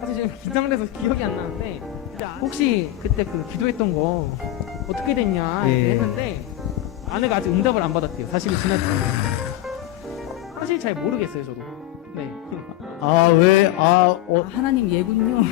사실 지금 긴장돼서 기억이 안 나는데 혹시 그때 그 기도했던 거 어떻게 됐냐 예. 했는데 아내가 아직 응답을 안 받았대요. 40일 지났지만 사실 잘 모르겠어요 저도. 네. 하나님 예군요.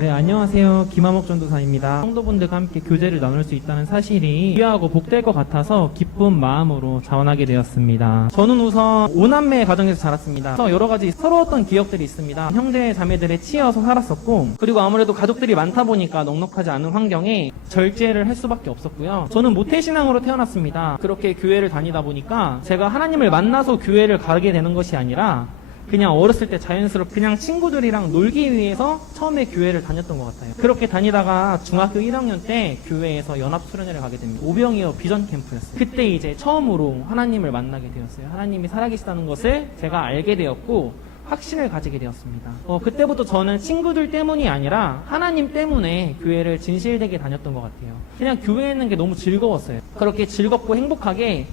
네, 안녕하세요. 김하목 전도사입니다. 성도분들과 함께 교제를 나눌 수 있다는 사실이 귀하고 복될 것 같아서 기쁜 마음으로 자원하게 되었습니다. 저는 우선 5남매 가정에서 자랐습니다. 그래서 여러 가지 서러웠던 기억들이 있습니다. 형제 자매들에 치여서 살았었고, 그리고 아무래도 가족들이 많다 보니까 넉넉하지 않은 환경에 절제를 할 수밖에 없었고요. 저는 모태신앙으로 태어났습니다. 그렇게 교회를 다니다 보니까 제가 하나님을 만나서 교회를 가게 되는 것이 아니라 그냥 어렸을 때 자연스럽게 그냥 친구들이랑 놀기 위해서 처음에 교회를 다녔던 것 같아요. 그렇게 다니다가 중학교 1학년 때 교회에서 연합수련회를 가게 됩니다. 오병이어 비전 캠프였어요. 그때 이제 처음으로 하나님을 만나게 되었어요. 하나님이 살아계시다는 것을 제가 알게 되었고 확신을 가지게 되었습니다. 그때부터 저는 친구들 때문이 아니라 하나님 때문에 교회를 진실되게 다녔던 것 같아요. 그냥 교회에 있는 게 너무 즐거웠어요. 그렇게 즐겁고 행복하게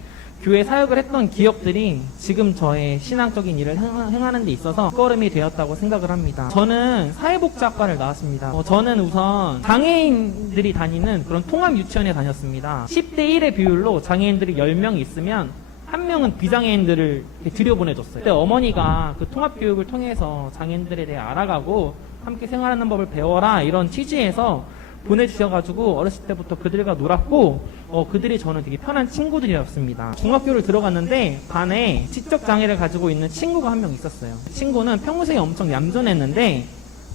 교회 사역을 했던 기억들이 지금 저의 신앙적인 일을 행하는 데 있어서 걸음이 되었다고 생각을 합니다. 저는 사회복지학과를 나왔습니다. 저는 우선 장애인들이 다니는 그런 통합 유치원에 다녔습니다. 10대 1의 비율로 장애인들이 10명 있으면 한 명은 비장애인들을 들여보내줬어요. 그때 어머니가 그 통합교육을 통해서 장애인들에 대해 알아가고 함께 생활하는 법을 배워라 이런 취지에서 보내주셔가지고 어렸을 때부터 그들과 놀았고 그들이 저는 되게 편한 친구들이었습니다. 중학교를 들어갔는데 반에 지적장애를 가지고 있는 친구가 한 명 있었어요. 그 친구는 평소에 엄청 얌전했는데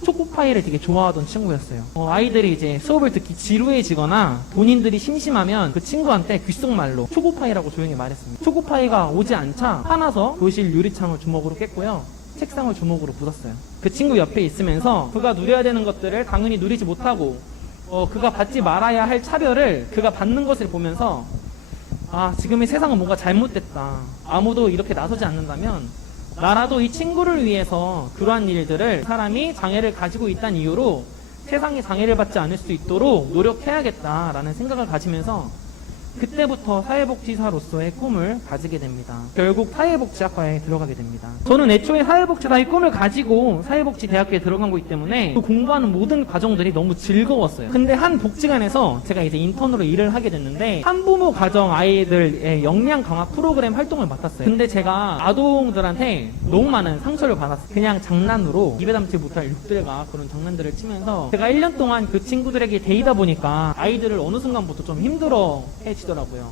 초코파이를 되게 좋아하던 친구였어요. 아이들이 이제 수업을 듣기 지루해지거나 본인들이 심심하면 그 친구한테 귓속말로 초코파이라고 조용히 말했습니다. 초코파이가 오지 않자 화나서 교실 유리창을 주먹으로 깼고요. 책상을 주먹으로 부쉈어요. 그 친구 옆에 있으면서 그가 누려야 되는 것들을 당연히 누리지 못하고 그가 받지 말아야 할 차별을 그가 받는 것을 보면서 지금의 세상은 뭔가 잘못됐다. 아무도 이렇게 나서지 않는다면 나라도 이 친구를 위해서 그러한 일들을 사람이 장애를 가지고 있다는 이유로 세상이 장애를 받지 않을 수 있도록 노력해야겠다라는 생각을 가지면서 그때부터 사회복지사로서의 꿈을 가지게 됩니다. 결국 사회복지학과에 들어가게 됩니다. 저는 애초에 사회복지사의 꿈을 가지고 사회복지대학교에 들어간 거기 때문에 그 공부하는 모든 과정들이 너무 즐거웠어요. 근데 한 복지관에서 제가 이제 인턴으로 일을 하게 됐는데 한부모 가정 아이들의 역량 강화 프로그램 활동을 맡았어요. 근데 제가 아동들한테 너무 많은 상처를 받았어요. 그냥 장난으로 입에 담지 못할 욕들과 그런 장난들을 치면서 제가 1년 동안 그 친구들에게 데이다 보니까 아이들을 어느 순간부터 좀 힘들어 해지더라고요.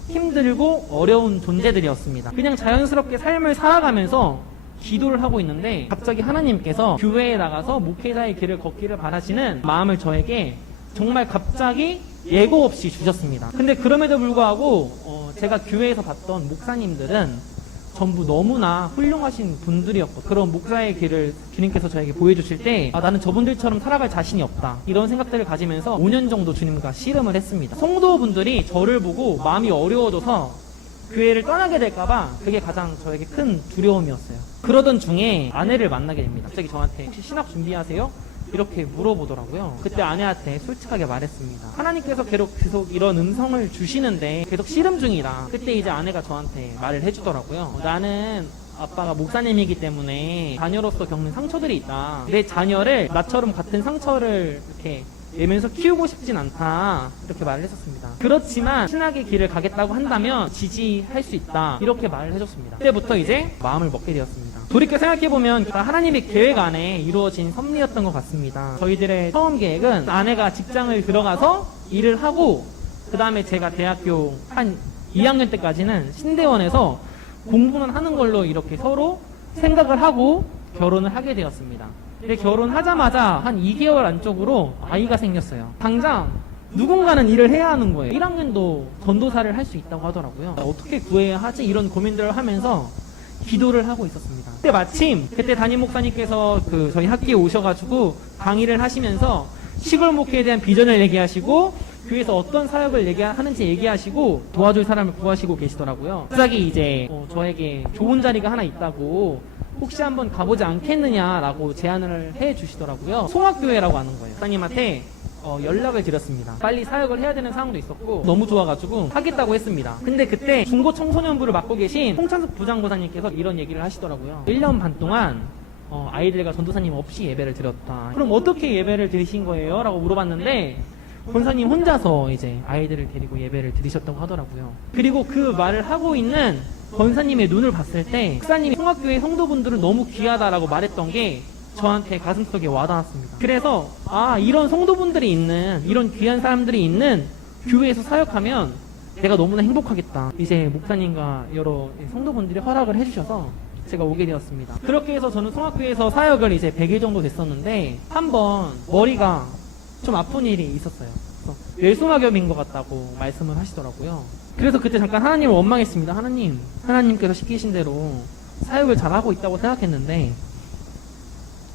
힘들고 어려운 존재들이었습니다. 그냥 자연스럽게 삶을 살아가면서 기도를 하고 있는데 갑자기 하나님께서 교회에 나가서 목회자의 길을 걷기를 바라시는 마음을 저에게 정말 갑자기 예고 없이 주셨습니다. 근데 그럼에도 불구하고 제가 교회에서 봤던 목사님들은 전부 너무나 훌륭하신 분들이었고 그런 목사의 길을 주님께서 저에게 보여주실 때 나는 저분들처럼 살아갈 자신이 없다 이런 생각들을 가지면서 5년 정도 주님과 씨름을 했습니다. 성도분들이 저를 보고 마음이 어려워져서 교회를 떠나게 될까봐 그게 가장 저에게 큰 두려움이었어요. 그러던 중에 아내를 만나게 됩니다. 갑자기 저한테 혹시 신학 준비하세요? 이렇게 물어보더라고요. 그때 아내한테 솔직하게 말했습니다. 하나님께서 계속 이런 음성을 주시는데 계속 씨름 중이라. 그때 이제 아내가 저한테 말을 해주더라고요. 나는 아빠가 목사님이기 때문에 자녀로서 겪는 상처들이 있다. 내 자녀를 나처럼 같은 상처를 이렇게 내면서 키우고 싶진 않다 이렇게 말을 했었습니다. 그렇지만 신학의 길을 가겠다고 한다면 지지할 수 있다 이렇게 말을 해줬습니다. 그때부터 이제 마음을 먹게 되었습니다. 돌이켜 생각해보면 하나님의 계획 안에 이루어진 섭리였던 것 같습니다. 저희들의 처음 계획은 아내가 직장을 들어가서 일을 하고 그 다음에 제가 대학교 한 2학년 때까지는 신대원에서 공부만 하는 걸로 이렇게 서로 생각을 하고 결혼을 하게 되었습니다. 근데 결혼하자마자 한 2개월 안쪽으로 아이가 생겼어요. 당장 누군가는 일을 해야 하는 거예요. 1학년도 전도사를 할 수 있다고 하더라고요. 어떻게 구해야 하지? 이런 고민들을 하면서 기도를 하고 있었습니다. 그때 마침 그때 담임 목사님께서 저희 학교에 오셔가지고 강의를 하시면서 시골 목회에 대한 비전을 얘기하시고 교회에서 어떤 사역을 하는지 얘기하시고 도와줄 사람을 구하시고 계시더라고요. 갑자기 이제 저에게 좋은 자리가 하나 있다고 혹시 한번 가보지 않겠느냐라고 제안을 해 주시더라고요. 송악교회라고 하는 거예요. 목사님한테 연락을 드렸습니다. 빨리 사역을 해야 되는 상황도 있었고 너무 좋아가지고 하겠다고 했습니다. 근데 그때 중고 청소년부를 맡고 계신 홍찬숙 부장보사님께서 이런 얘기를 하시더라고요. 1년 반 동안 아이들과 전도사님 없이 예배를 드렸다. 그럼 어떻게 예배를 드리신 거예요? 라고 물어봤는데 권사님 혼자서 이제 아이들을 데리고 예배를 드리셨다고 하더라고요. 그리고 그 말을 하고 있는 권사님의 눈을 봤을 때 목사님이 통합교회 성도분들은 너무 귀하다라고 말했던 게 저한테 가슴속에 와닿았습니다. 그래서 이런 성도분들이 있는, 이런 귀한 사람들이 있는 교회에서 사역하면 내가 너무나 행복하겠다. 이제 목사님과 여러 성도분들이 허락을 해주셔서 제가 오게 되었습니다. 그렇게 해서 저는 성악교회에서 사역을 이제 100일 정도 됐었는데 한번 머리가 좀 아픈 일이 있었어요. 뇌수막염인 것 같다고 말씀을 하시더라고요. 그래서 그때 잠깐 하나님을 원망했습니다. 하나님께서 시키신 대로 사역을 잘하고 있다고 생각했는데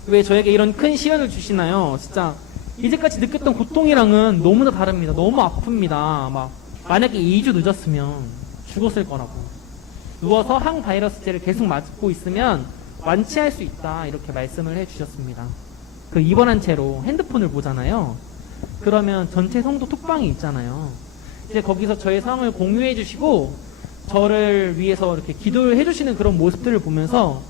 왜 저에게 이런 큰 시련을 주시나요? 진짜 이제까지 느꼈던 고통이랑은 너무나 다릅니다. 너무 아픕니다. 만약에 2주 늦었으면 죽었을 거라고. 누워서 항바이러스제를 계속 맞고 있으면 완치할 수 있다. 이렇게 말씀을 해주셨습니다. 그 입원한 채로 핸드폰을 보잖아요. 그러면 전체 성도 톡방이 있잖아요. 이제 거기서 저의 상황을 공유해 주시고 저를 위해서 이렇게 기도를 해주시는 그런 모습들을 보면서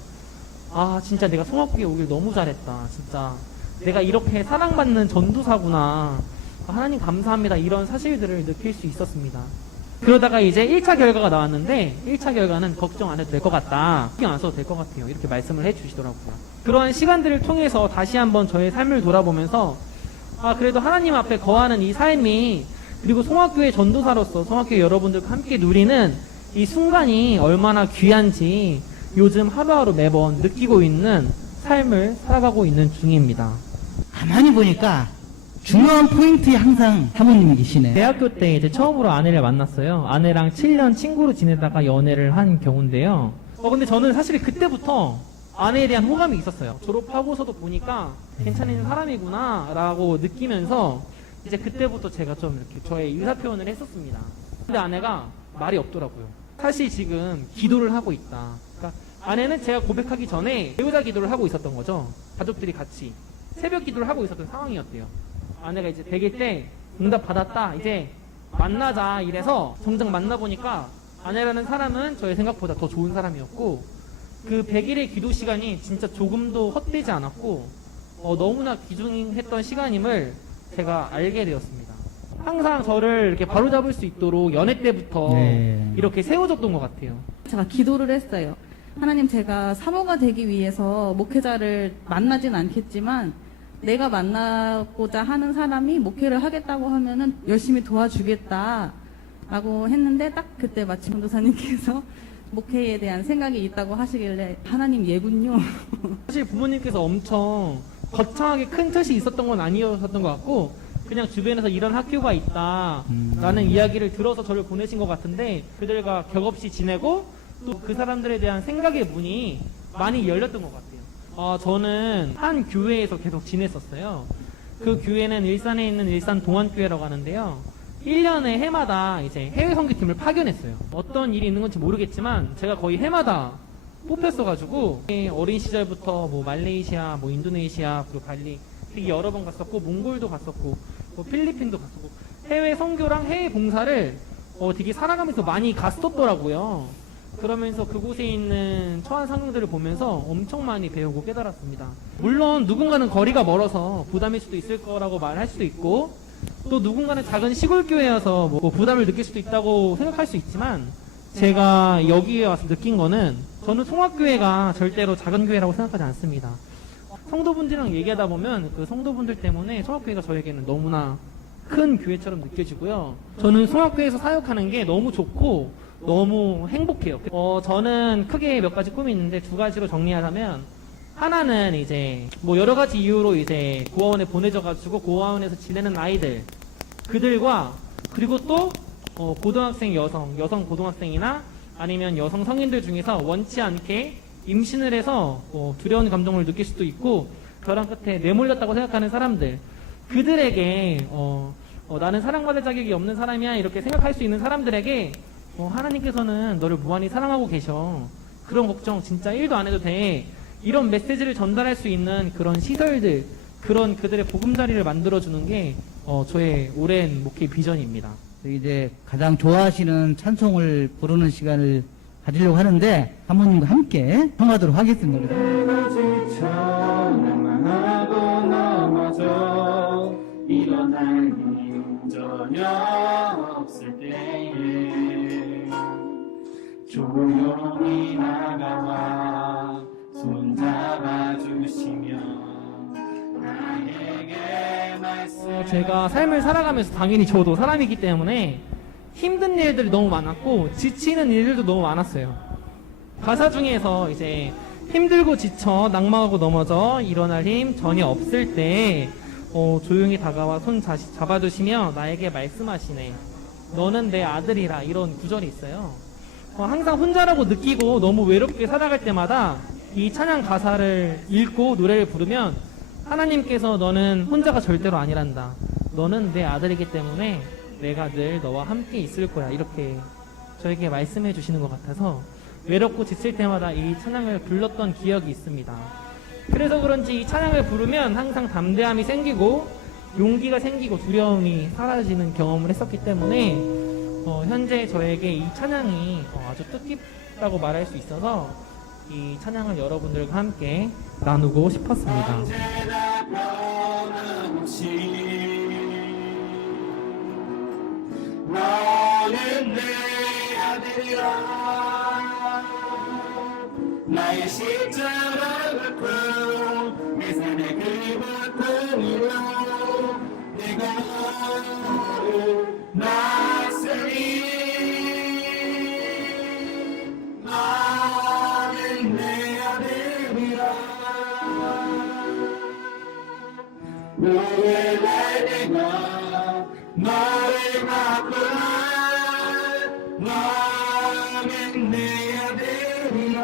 진짜 내가 성악교회 오길 너무 잘했다. 진짜 내가 이렇게 사랑받는 전도사구나. 하나님 감사합니다. 이런 사실들을 느낄 수 있었습니다. 그러다가 이제 1차 결과가 나왔는데 1차 결과는 걱정 안 해도 될 것 같다. 신경 안 써도 될 것 같아요. 이렇게 말씀을 해주시더라고요. 그러한 시간들을 통해서 다시 한번 저의 삶을 돌아보면서 그래도 하나님 앞에 거하는 이 삶이 그리고 성악교회 전도사로서 성악교회 여러분들과 함께 누리는 이 순간이 얼마나 귀한지 요즘 하루하루 매번 느끼고 있는 삶을 살아가고 있는 중입니다. 가만히 보니까 중요한 포인트에 항상 사모님이 계시네. 대학교 때 이제 처음으로 아내를 만났어요. 아내랑 7년 친구로 지내다가 연애를 한 경우인데요. 근데 저는 사실 그때부터 아내에 대한 호감이 있었어요. 졸업하고서도 보니까 괜찮은 사람이구나 라고 느끼면서 이제 그때부터 제가 좀 이렇게 저의 의사표현을 했었습니다. 근데 아내가 말이 없더라고요. 사실 지금 기도를 하고 있다. 그러니까 아내는 제가 고백하기 전에 배우자 기도를 하고 있었던 거죠. 가족들이 같이 새벽 기도를 하고 있었던 상황이었대요. 아내가 이제 100일 때 응답 받았다. 이제 만나자 이래서 정작 만나보니까 아내라는 사람은 저의 생각보다 더 좋은 사람이었고 그 100일의 기도 시간이 진짜 조금도 헛되지 않았고 너무나 귀중했던 시간임을 제가 알게 되었습니다. 항상 저를 이렇게 바로잡을 수 있도록 연애 때부터 이렇게 세워줬던 것 같아요. 제가 기도를 했어요. 하나님, 제가 사모가 되기 위해서 목회자를 만나진 않겠지만 내가 만나고자 하는 사람이 목회를 하겠다고 하면은 열심히 도와주겠다 라고 했는데 딱 그때 마침 전도사님께서 목회에 대한 생각이 있다고 하시길래 하나님 예군요. 사실 부모님께서 엄청 거창하게 큰 뜻이 있었던 건 아니었던 것 같고 그냥 주변에서 이런 학교가 있다라는 이야기를 들어서 저를 보내신 것 같은데 그들과 격없이 지내고 또 그 사람들에 대한 생각의 문이 많이 열렸던 것 같아요. 저는 한 교회에서 계속 지냈었어요. 그 교회는 일산에 있는 일산 동안교회라고 하는데요. 1년에 해마다 이제 해외 선교팀을 파견했어요. 어떤 일이 있는 건지 모르겠지만 제가 거의 해마다 뽑혔어가지고 어린 시절부터 뭐 말레이시아, 뭐 인도네시아, 그리고 발리 되게 여러 번 갔었고 몽골도 갔었고 뭐 필리핀도 갔었고 해외 선교랑 해외 봉사를 되게 살아가면서 많이 갔었더라고요. 그러면서 그곳에 있는 처한 상황들을 보면서 엄청 많이 배우고 깨달았습니다. 물론 누군가는 거리가 멀어서 부담일 수도 있을 거라고 말할 수도 있고 또 누군가는 작은 시골 교회여서 뭐 부담을 느낄 수도 있다고 생각할 수 있지만 제가 여기에 와서 느낀 거는 저는 통합교회가 절대로 작은 교회라고 생각하지 않습니다. 성도분들이랑 얘기하다 보면 그 성도분들 때문에 통합교회가 저에게는 너무나 큰 교회처럼 느껴지고요. 저는 통합교회에서 사역하는 게 너무 좋고 너무 행복해요. 저는 크게 몇 가지 꿈이 있는데 두 가지로 정리하자면 하나는 이제 뭐 여러 가지 이유로 이제 고아원에 보내져가지고 고아원에서 지내는 아이들 그들과 그리고 또 고등학생 여성 고등학생이나 아니면 여성 성인들 중에서 원치 않게 임신을 해서 두려운 감정을 느낄 수도 있고 벼랑 끝에 내몰렸다고 생각하는 사람들 그들에게 나는 사랑받을 자격이 없는 사람이야 이렇게 생각할 수 있는 사람들에게 하나님께서는 너를 무한히 사랑하고 계셔. 그런 걱정 진짜 1도 안 해도 돼. 이런 메시지를 전달할 수 있는 그런 시설들, 그런 그들의 보금자리를 만들어주는 게 저의 오랜 목회 비전입니다. 이제 가장 좋아하시는 찬송을 부르는 시간을 가지려고 하는데 사모님과 함께 청하도록 하겠습니다. 낭만하고 넘어져 일어날 힘 전혀 없을 때에 조용히 나가와 손잡아 주시며 나에게 말씀. 제가 삶을 살아가면서 당연히 저도 사람이기 때문에 힘든 일들이 너무 많았고 지치는 일들도 너무 많았어요. 가사 중에서 이제 힘들고 지쳐 낙망하고 넘어져 일어날 힘 전혀 없을 때 조용히 다가와 손 잡아주시며 나에게 말씀하시네. 너는 내 아들이라, 이런 구절이 있어요. 항상 혼자라고 느끼고 너무 외롭게 살아갈 때마다 이 찬양 가사를 읽고 노래를 부르면 하나님께서 너는 혼자가 절대로 아니란다. 너는 내 아들이기 때문에 내가 늘 너와 함께 있을 거야. 이렇게 저에게 말씀해 주시는 것 같아서 외롭고 지칠 때마다 이 찬양을 불렀던 기억이 있습니다. 그래서 그런지 이 찬양을 부르면 항상 담대함이 생기고 용기가 생기고 두려움이 사라지는 경험을 했었기 때문에 현재 저에게 이 찬양이 아주 뜻깊다고 말할 수 있어서 이 찬양을 여러분들과 함께 나누고 싶었습니다. 너는 내 아들이라 나의 십자가 고 내 삶의 그 고통으로 내가 너를 낳았으니 너는 내 아들이라 너의 날 내가 너를 낳구나 너는 내 아들이라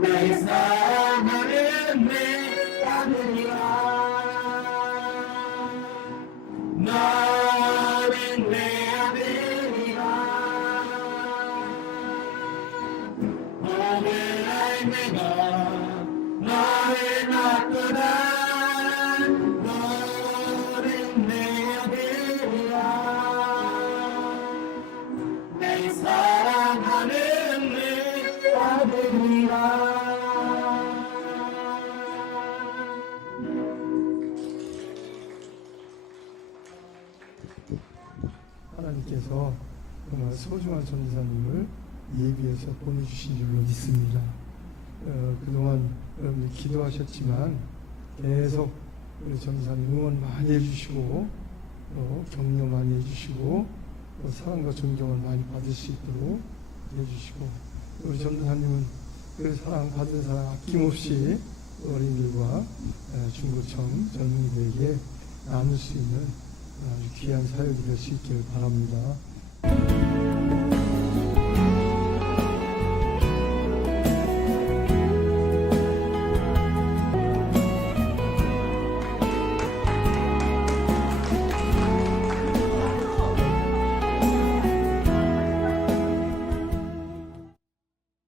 나의 사랑하는 내 아들이라 너는 내 아들이라 오늘 날 내가 너를 낳구나 너는 내 아들이라 내 사랑하는 내 아들이라 하나님께서 정말 소중한 전도사님을 예비해서 보내주신 줄로 믿습니다. 그동안 여러분들 기도하셨지만 계속 우리 전도사님 응원 많이 해주시고 또 격려 많이 해주시고 또 사랑과 존경을 많이 받을 수 있도록 해주시고 우리 전도사님은 그 사랑 받은 사랑 아낌없이 어린이들과 중고청 젊은이들에게 나눌 수 있는 아주 귀한 사역이 될 수 있기를 바랍니다.